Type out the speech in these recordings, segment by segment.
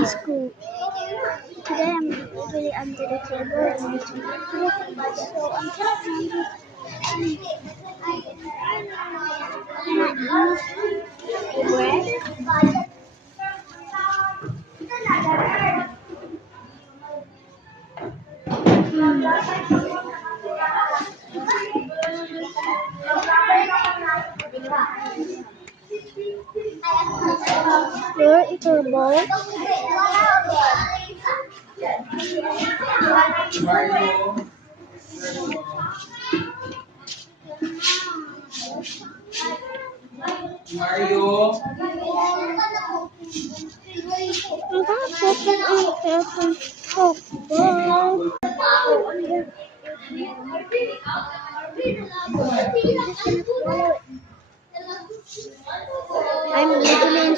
in school. Today I'm really under the table and eating food, so I'm kind of hungry. Can I eat bread? Here is a bowl. Mario. I'm gonna put it in some Coke bowl. I'm literally in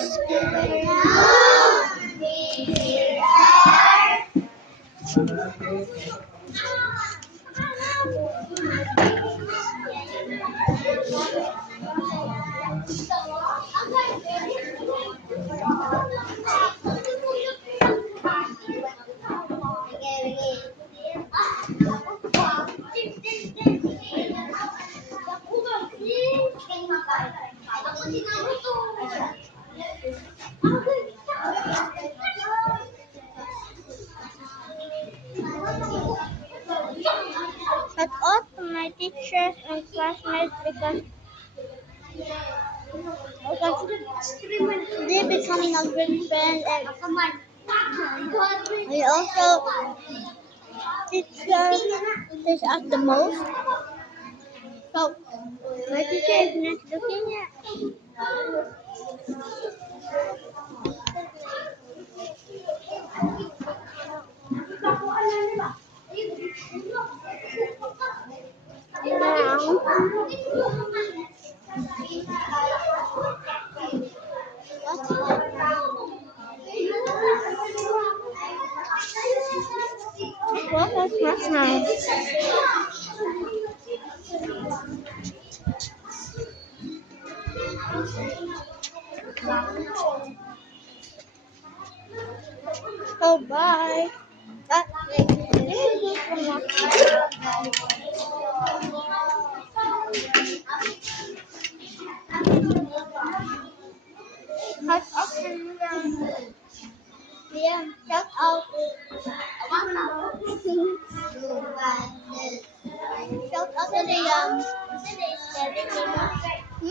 But also my teachers and classmates because they're becoming a good friend and we also teachers teach us the most. So my teacher is not looking at. Well, that's nice. Oh, bye. Cut off and yeah, shut out. Shout out to the Hmm?